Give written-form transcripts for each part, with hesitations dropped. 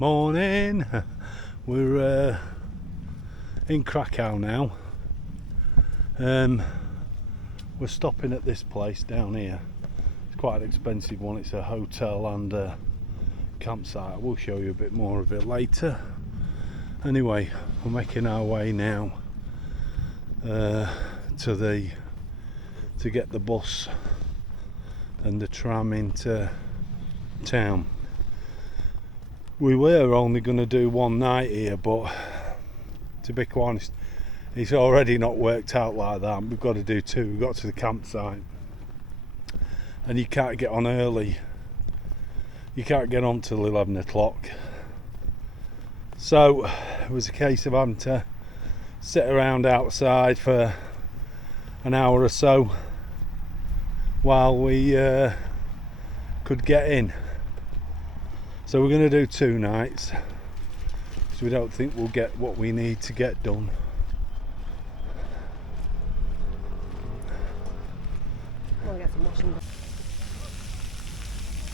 Morning. We're in Krakow now. We're stopping at this place down here. It's quite an expensive one. It's a hotel and a campsite. I will show you a bit more of it later. Anyway, we're making our way now to get the bus and the tram into town. We were only going to do one night here, but to be quite honest, it's already not worked out like that. We've got to do two. We've got to the campsite and you can't get on early. You can't get on till 11 o'clock. So it was a case of having to sit around outside for an hour or so while we could get in. So we're going to do 2 nights, so we don't think we'll get what we need to get done.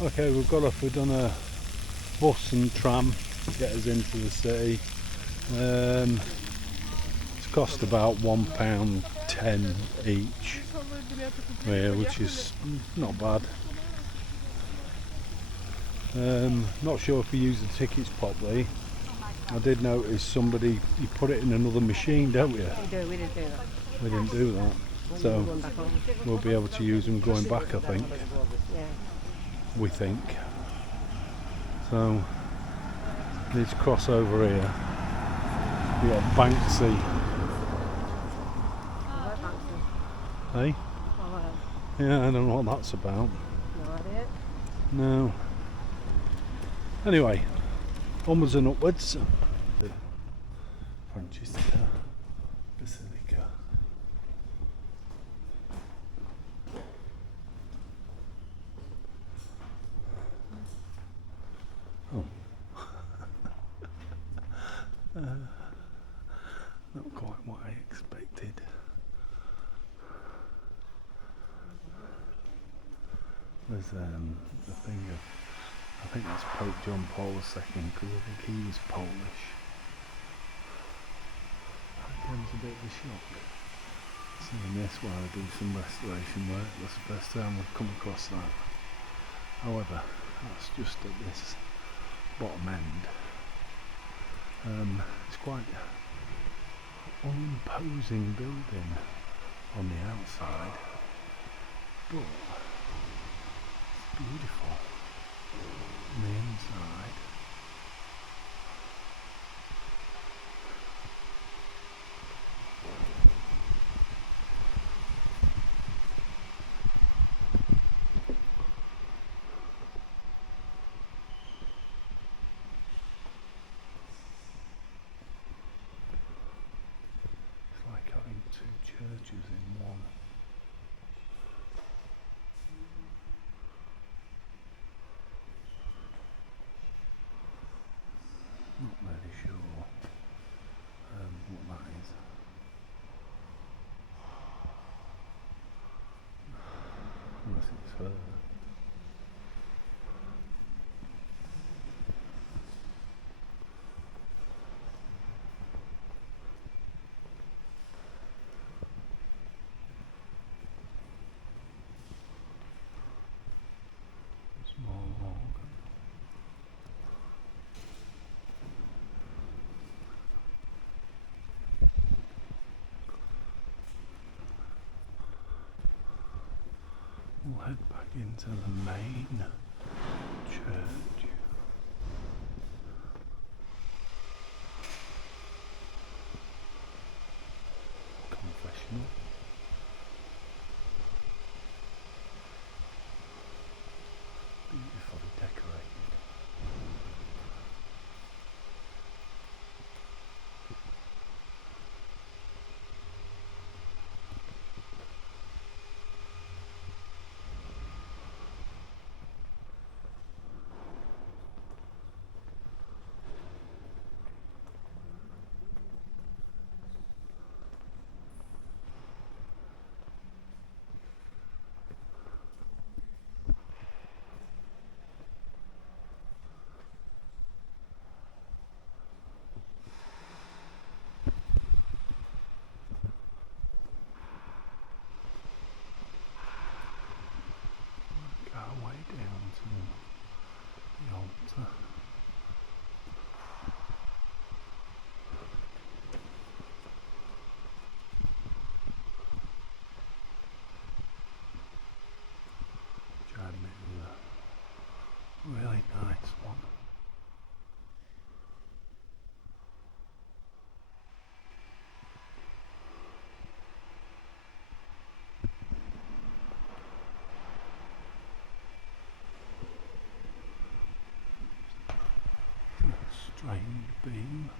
Okay, we've got off. We've done a bus and tram to get us into the city. It's cost about £1.10 each, which is not bad. Not sure if we use the tickets properly. I did notice you put it in another machine, don't you? We didn't do that. We didn't do that. So we'll be able to use them going back, I think. Yeah. We think. So let's cross over here. We got Banksy. Hey? Yeah, I don't know what that's about. No idea. No. Anyway, onwards and upwards. The Francisca Basilica. Oh. Not quite what I expected. There's the thing of, I think that's Pope John Paul II, because I think he was Polish. That comes a bit of a shock. Seeing this while I do some restoration work, that's the first time I've come across that. However, that's just at this bottom end. It's quite an unimposing building on the outside, but it's beautiful on the inside. It's like having 2 churches in one. Not really sure what that is. Unless it's her. Small organ. We'll head back into the main church. Confessional. Beautifully decorated. Tried to make it a really nice one. Strange beam.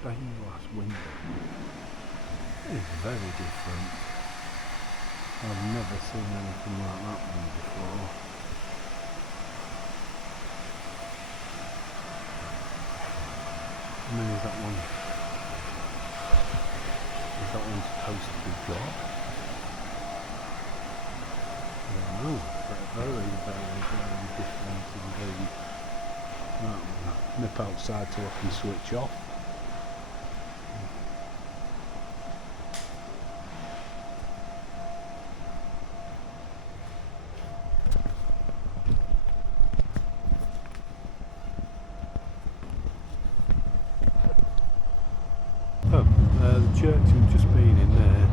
Stained glass window is very different. I've never seen anything like that one before. I mean, is that one supposed to be God? I don't know, but very, very, very different indeed. Right, we'll nip outside so I can switch off. The church we've just been in there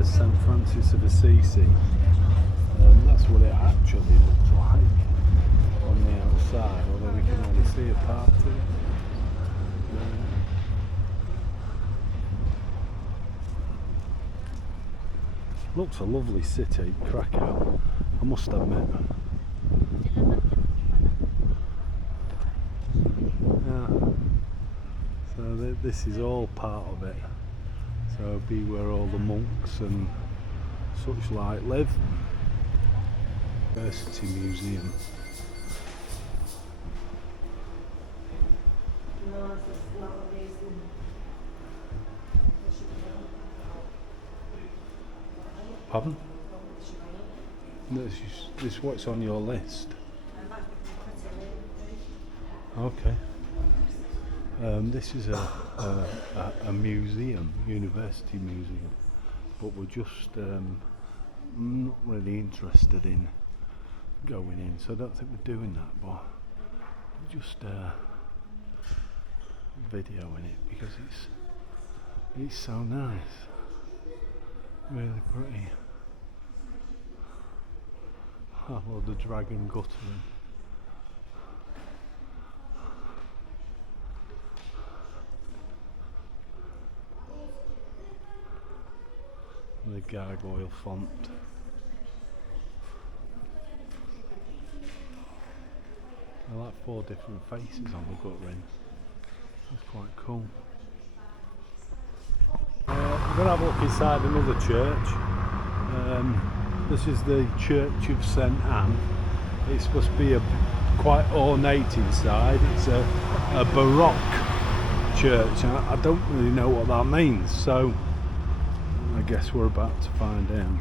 is St Francis of Assisi. That's what it actually looks like on the outside, although we can only see a part of it. Looks a lovely city, Krakow, I must admit. So this is all part of it. So it'll be where all the monks and such like live. University Museum. Pardon? This is what's on your list. Okay. This is a museum, university museum, but we're just not really interested in going in, so I don't think we're doing that, but we're just videoing it because it's so nice, really pretty. Oh, well, the dragon guttering. The gargoyle font. I like 4 different faces on the guttering. That's quite cool. We're going to have a look inside another church. This is the Church of St Anne. It's supposed to be quite ornate inside. It's a Baroque church. I don't really know what that means, so I guess we're about to find out.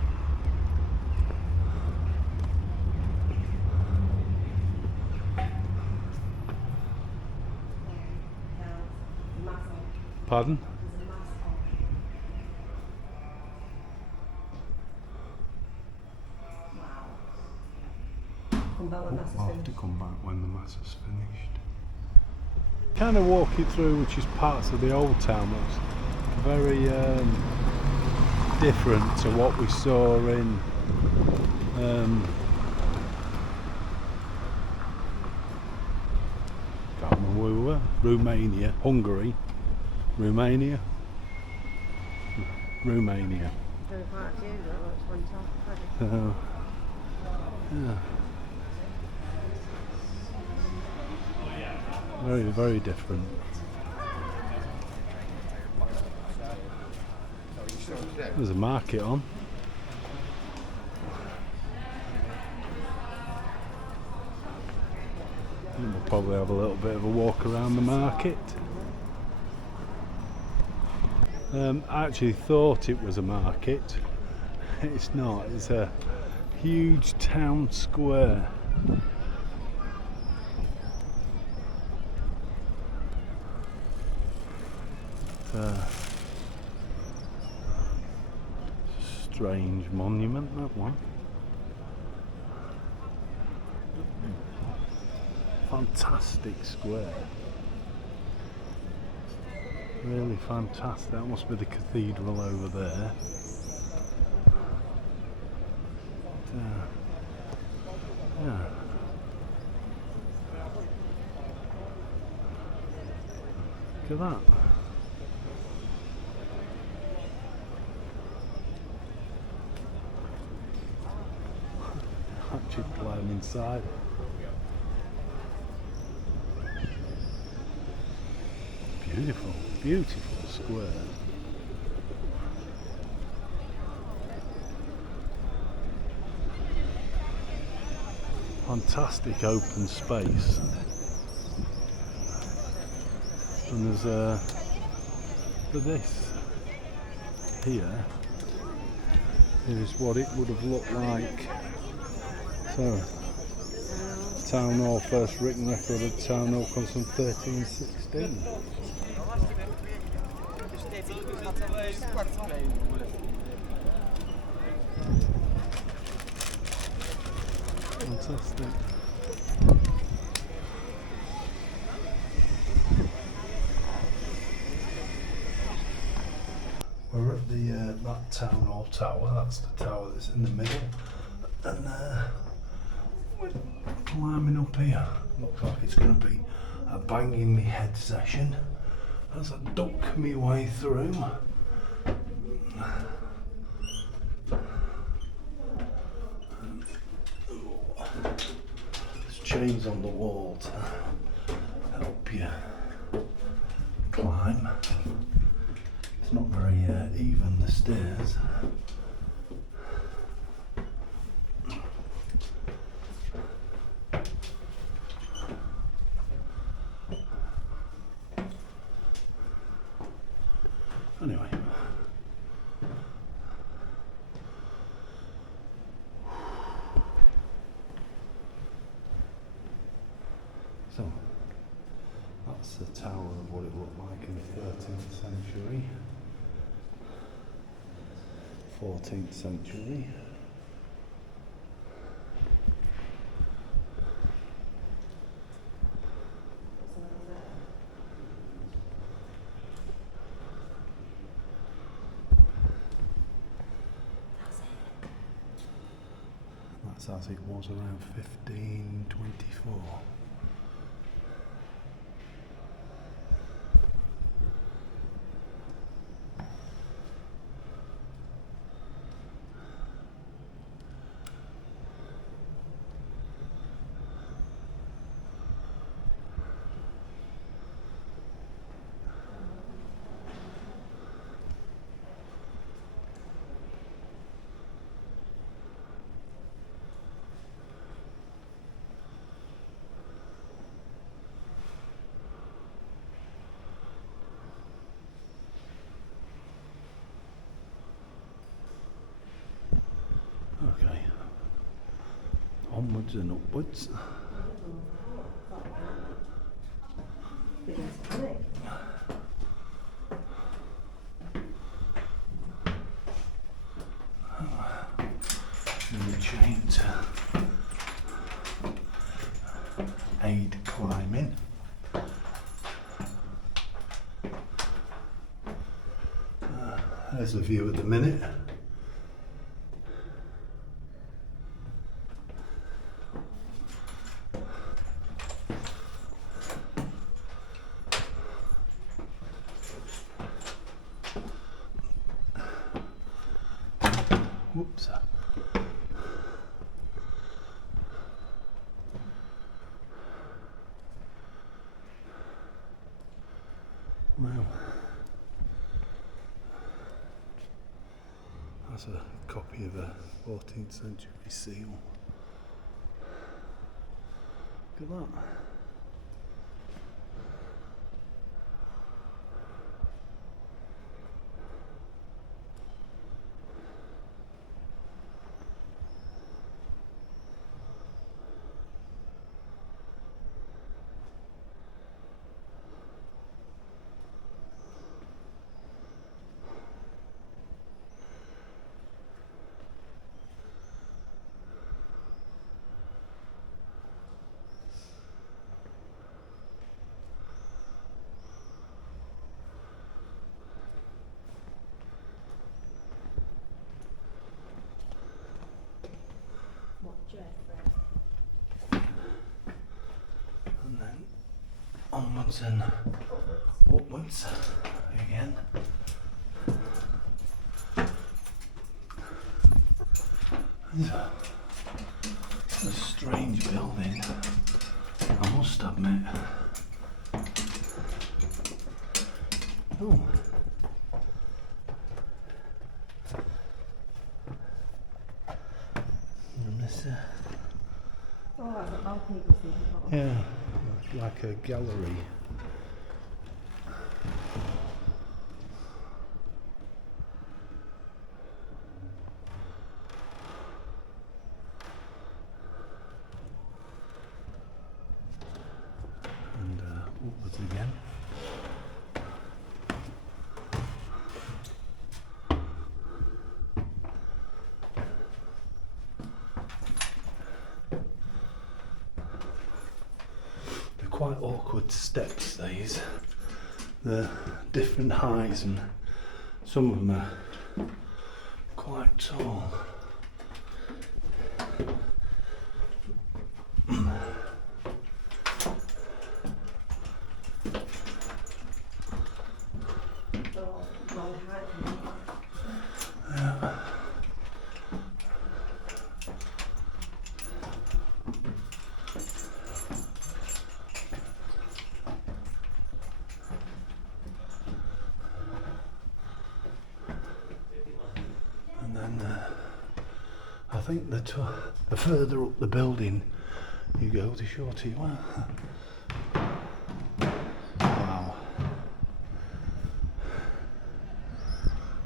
Pardon? I'll have to come back when the mass is finished. Kind of walk you through which is parts of the old town. It's very different to what we saw in can't remember where we were. Romania. Yeah. Very, very different. There's a market on. And we'll probably have a little bit of a walk around the market. I actually thought it was a market. It's not, it's a huge town square. Strange monument, that one. Fantastic square. Really fantastic. That must be the cathedral over there. Yeah. Look at that. Actually climb inside. Beautiful, beautiful square. Fantastic open space. And there's for this here is what it would have looked like. So, Town Hall, first written record of Town Hall comes from 1316. Fantastic. We're at the that Town Hall tower. That's the tower that's in the middle, and we're climbing up here. Looks like it's going to be a banging me head session as I duck me way through. There's chains on the wall to help you climb. It's not very even, the stairs. Anyway. So, that's the tower of what it looked like in the 13th century. 14th century. That's as it was around 1524. Okay, onwards and upwards. And the chain to aid climbing. There's the view at the minute. Whoops. Wow. That's a copy of a 14th century seal. Look at that. And then onwards and upwards again. It's a strange building, I must admit. Oh. And this, Oh, I've got old people seeing it. yeah, like a gallery. And upwards again. They're quite awkward steps, these. They're different heights and some of them are quite tall. And then I think the further up the building you go, the shorter you are. Wow.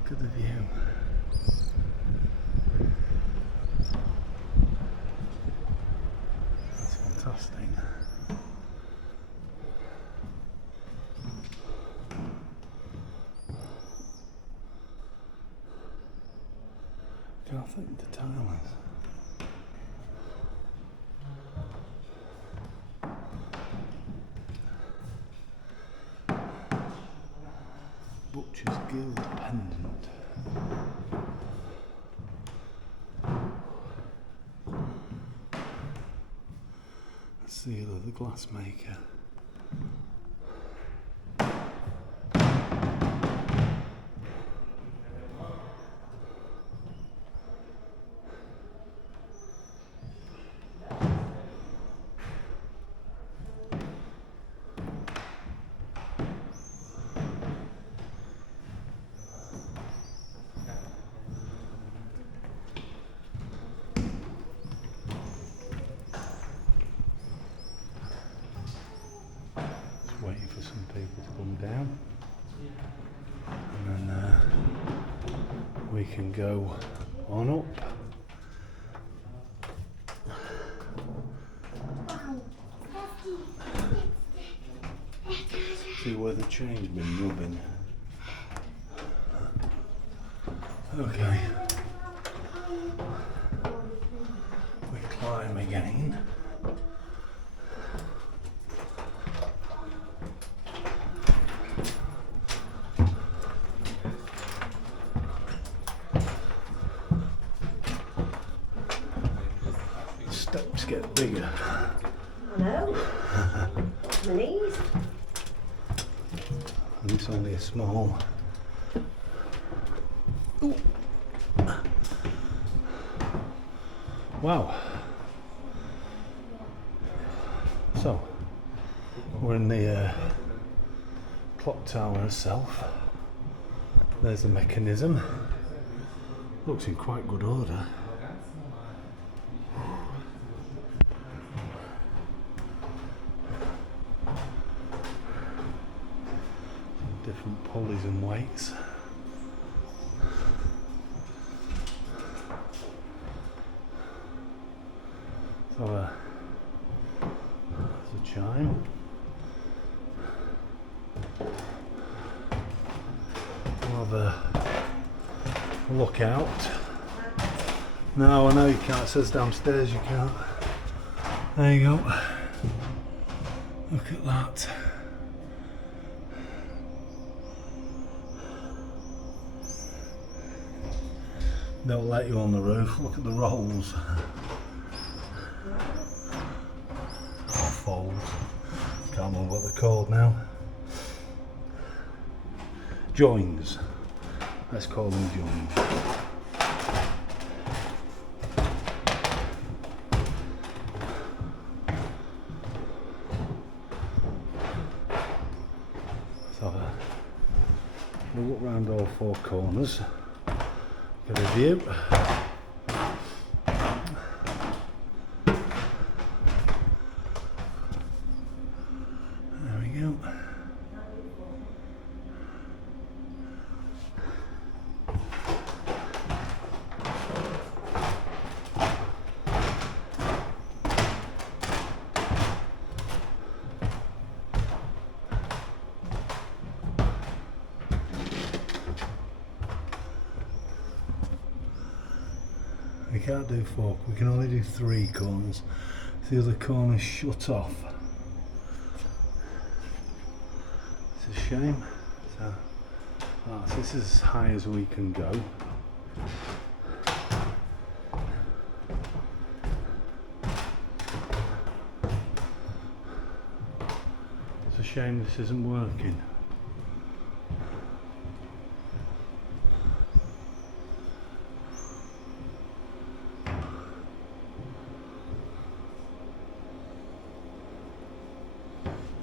Look at the view. That's fantastic. I think the tilers. Butcher's Guild pendant. Seal of the glassmaker. Waiting for some people to come down, and then we can go on up. See where the chain's been rubbing. Okay. We climb again. Steps get bigger. I know. My knees. And it's only a small. Ooh. Wow. So we're in the clock tower itself. There's the mechanism. Looks in quite good order. Different pulleys and weights. So there's a chime. We'll have a look out. No, I know you can't. It says downstairs you can't. There you go. Look at that. Don't let you on the roof. Look at the rolls. Or folds. Can't remember what they're called now. Joins. Let's call them joins. So we'll look round all four corners. Get a view. There we go. We can't do four, we can only do 3 corners. The other corner's shut off. It's a shame. So, this is as high as we can go. It's a shame this isn't working.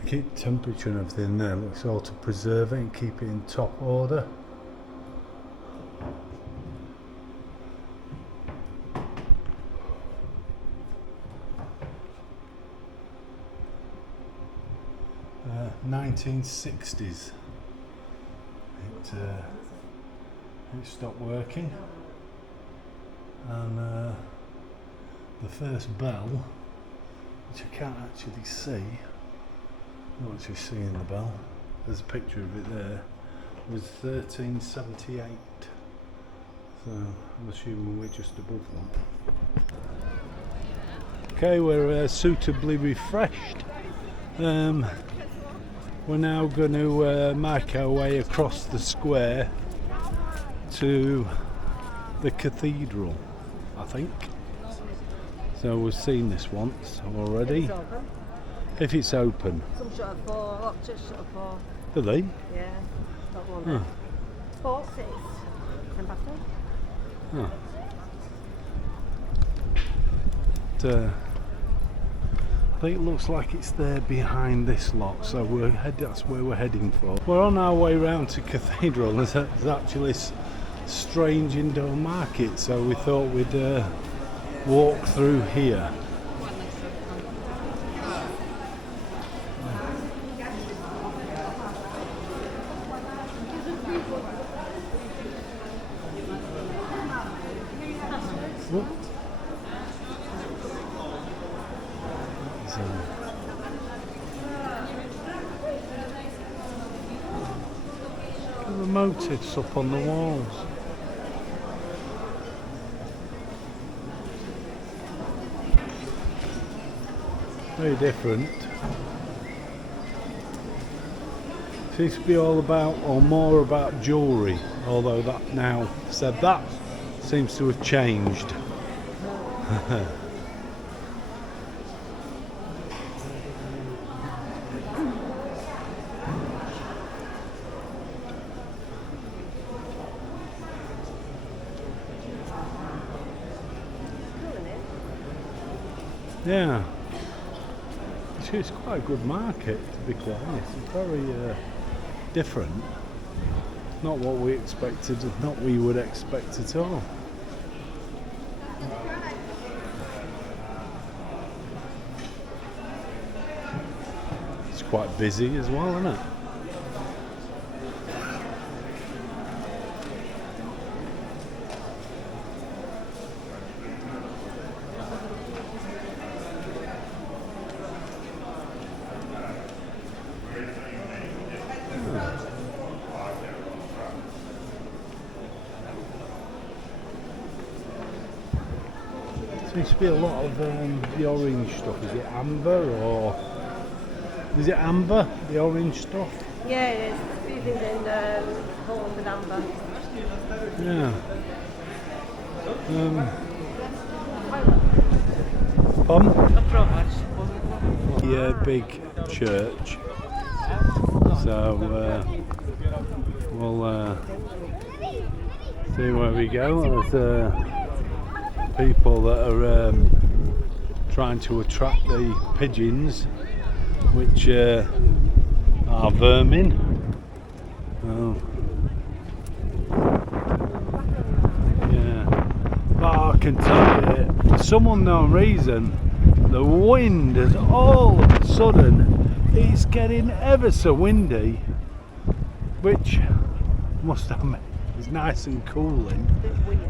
Keep temperature and everything there, looks all to preserve it and keep it in top order. Uh, 1960s. It stopped working, and the first bell, which I can't actually see. Not actually seeing the bell. There's a picture of it there. It was 1378. So I'm assuming we're just above that. Okay, we're suitably refreshed. We're now going to make our way across the square to the cathedral, I think. So we've seen this once already. If it's open. Some shut at 4, lots just shut at 4. Do they? Yeah, that one. Oh. 4, 6, 10 past 8. Oh. I think it looks like it's there behind this lot, so that's where we're heading for. We're on our way round to Cathedral. There's actually a strange indoor market, so we thought we'd walk through here. The motifs up on the walls. Very different. Seems to be all about, or more about jewellery, although that now said that seems to have changed. Yeah, it's quite a good market, to be quite honest. It's very different. Not what we expected, not we would expect at all. It's quite busy as well, isn't it? Seems to be a lot of the orange stuff. Is it amber or is it amber? The orange stuff? Yeah, it is. It's using in Holland with amber. Yeah. Pardon? Yeah, big church. So we'll see where we go. There's people that are trying to attract the pigeons, which are vermin. Yeah, but I can tell you, for some unknown reason, the wind is all of a sudden, it's getting ever so windy, which must admit is nice and cooling.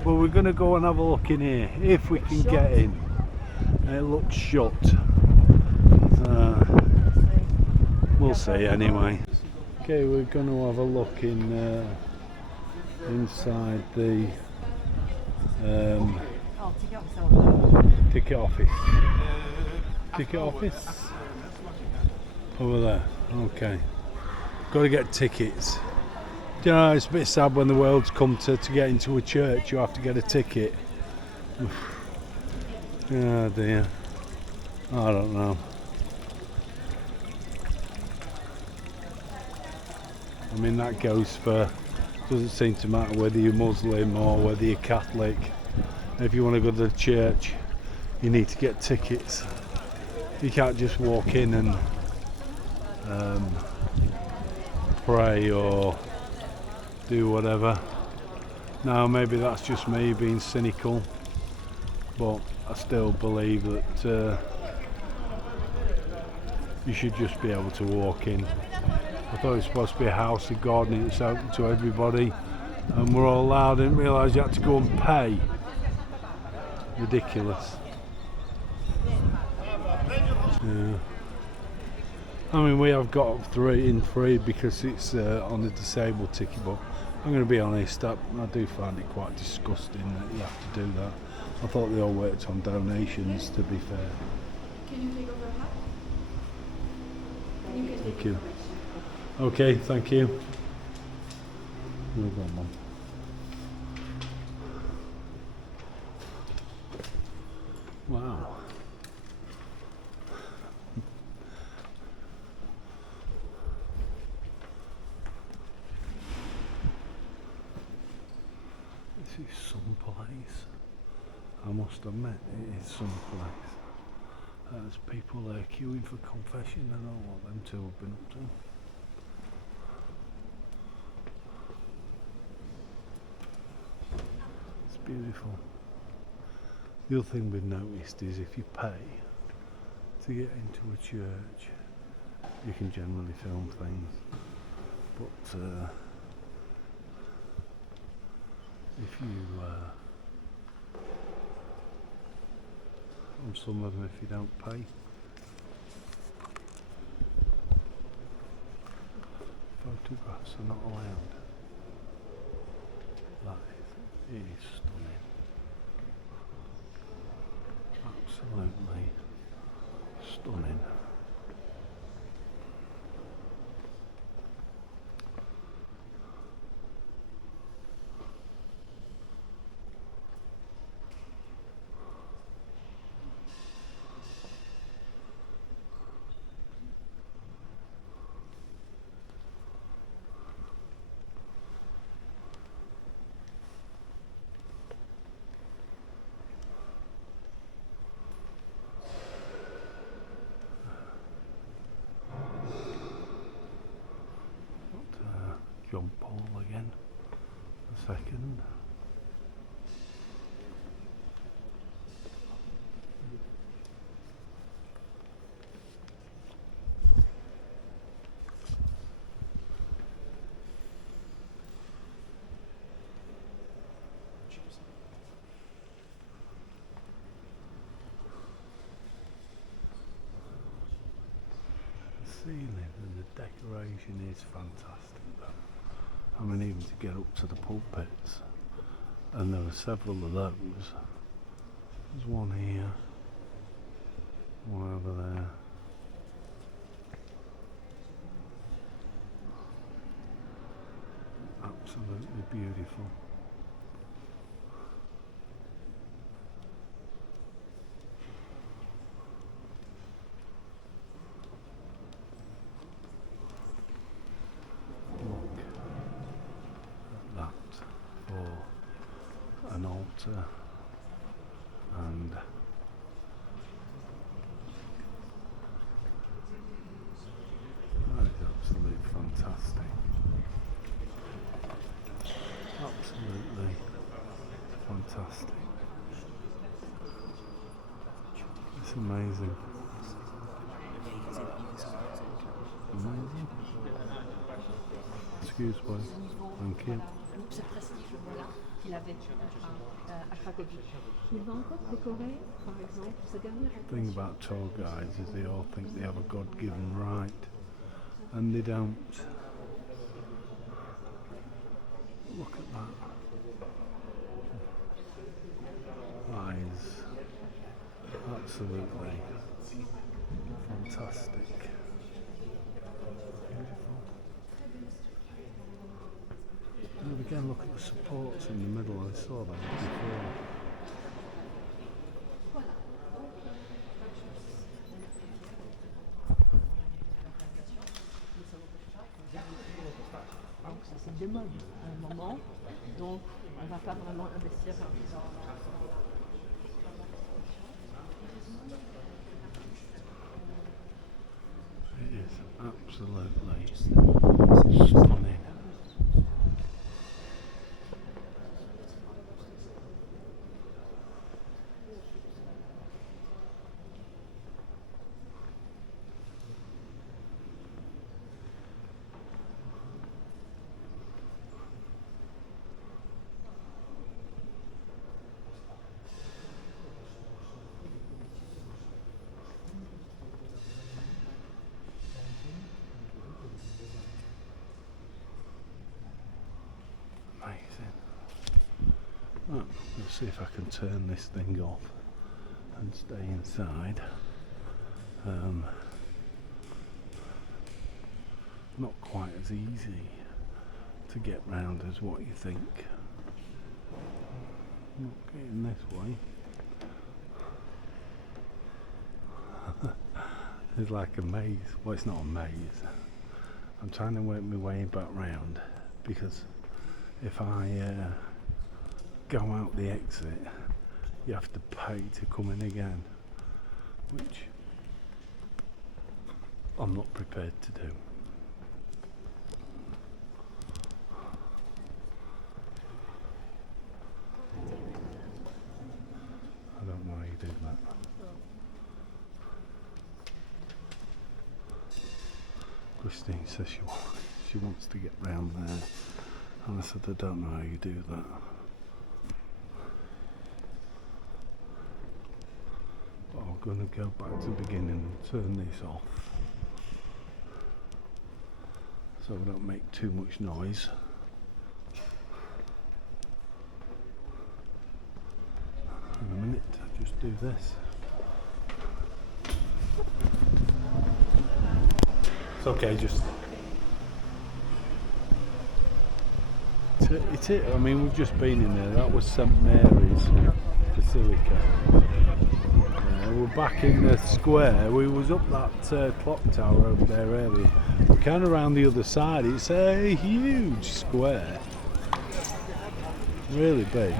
But we're going to go and have a look in here if we can get in. It looks shut. We'll see anyway. Okay, we're going to have a look in inside the ticket office. Ticket office over there. Okay, got to get tickets. You know, it's a bit sad when the world's come to get into a church you have to get a ticket. Oh dear, I don't know. I mean, that goes for, doesn't seem to matter whether you're Muslim or whether you're Catholic. If you want to go to the church, you need to get tickets. You can't just walk in and pray or do whatever. Now maybe that's just me being cynical, but I still believe that you should just be able to walk in. I thought it was supposed to be a house of God and it's open to everybody and we're all allowed. I didn't realise you had to go and pay. Ridiculous. Yeah. I mean, we have got in free because it's on the disabled ticket, but I'm going to be honest, I do find it quite disgusting that you have to do that. I thought they all worked on donations, to be fair. Can you take over that? Thank you. Okay, thank you. Well done, Mum. Wow. This is some place. I must admit, it is some place. There's people there queuing for confession. I don't know what them two have been up to. It's beautiful. The other thing we've noticed is if you pay to get into a church, you can generally film things. But if you on some of them, if you don't pay, photographs are not allowed. That is stunning. Absolutely stunning. again. A second. The ceiling and the decoration is fantastic though. I mean, even to get up to the pulpits, and there are several of those. There's one here, one over there. Absolutely beautiful. Look at that for an altar, and that is absolutely fantastic. Absolutely fantastic. It's amazing. Amazing. Excuse me. Thank you. Ce prestige-là qu'il avait à Krakow. Il va encore décorer, par exemple, ce dernier. The thing about tour guides is they all think they have a God-given right, and they don't. Look at that. That is absolutely fantastic. Beautiful. And again, look at the supports in the middle. I saw that before. C'est des modes à un moment, donc on ne va pas vraiment investir. It is absolutely stunning. Well, let's see if I can turn this thing off and stay inside. Not quite as easy to get round as what you think. Not getting this way. It's like a maze. Well, it's not a maze. I'm trying to work my way back round because if I go out the exit, you have to pay to come in again, which I'm not prepared to do. I don't know how you do that. Christine says she wants to get round there, and I said I don't know how you do that. But I'm going to go back to the beginning and turn this off so I don't make too much noise. In a minute, I just do this. It's okay, just. It's it. I mean, we've just been in there. That was St Mary's Basilica. We're back in the square. We was up that clock tower over there earlier. We're kind of around the other side. It's a huge square. Really big.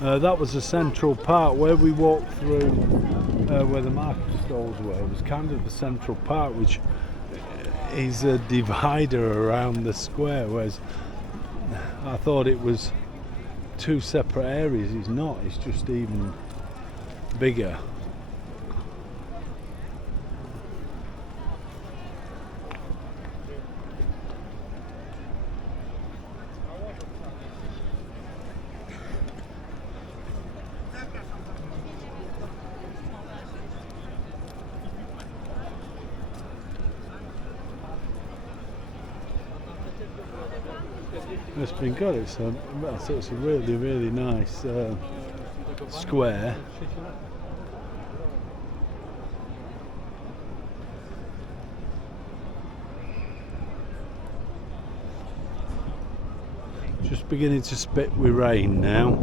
That was the central part where we walked through where the market stalls were. It was kind of the central part, which is a divider around the square, whereas I thought it was two separate areas. It's not, it's just even bigger. It's been good. It's a really, really nice square. Just beginning to spit with rain now.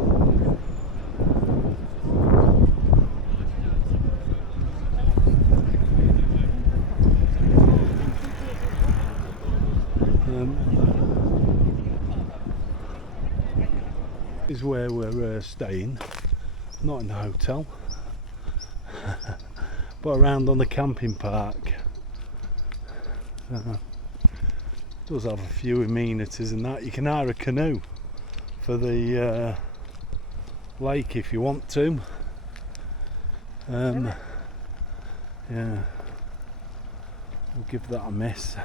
Is where we're staying, not in the hotel, but around on the camping park. Does have a few amenities and that. You can hire a canoe for the lake if you want to. Yeah, we'll give that a miss.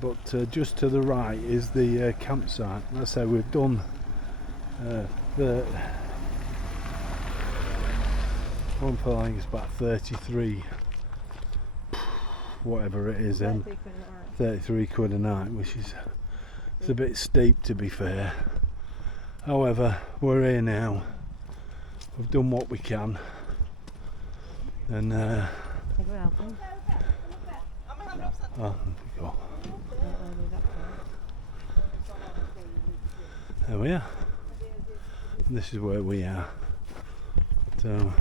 But just to the right is the campsite. Let's say we've done the one for, I think it's about 33, whatever it is, 33 quid a night, which is, it's a bit steep to be fair. However, we're here now. We've done what we can, and oh, there we are. This is where we are. So